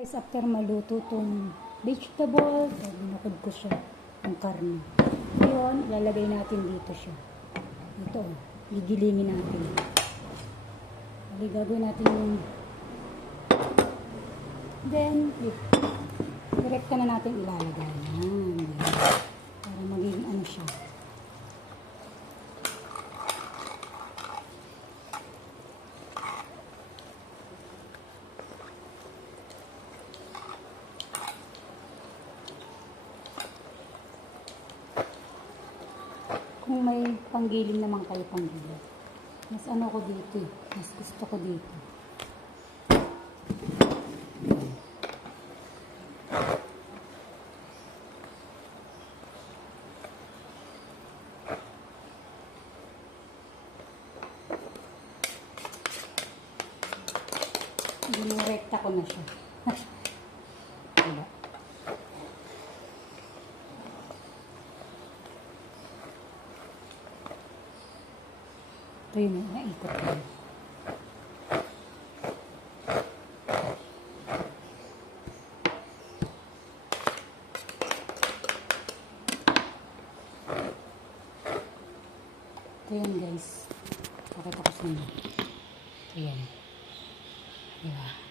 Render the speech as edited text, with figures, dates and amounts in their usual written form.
Guys, after maluto itong vegetable, binukod ko siya ng karne. Ngayon, ilalagay natin dito siya. Dito, gigilingin natin. Bali, gagawin natin yung then, direct na natin ilalagay. Yan. Para maging ano siya. Kung may panggiling naman kayo, panggiling. Mas ano ko dito eh. Mas gusto ko dito. Dinirekta ko na siya. Diba? Ito yun, naikot ko. Ito yun guys. Pakita ko sa inyo. Ito yan. Diba?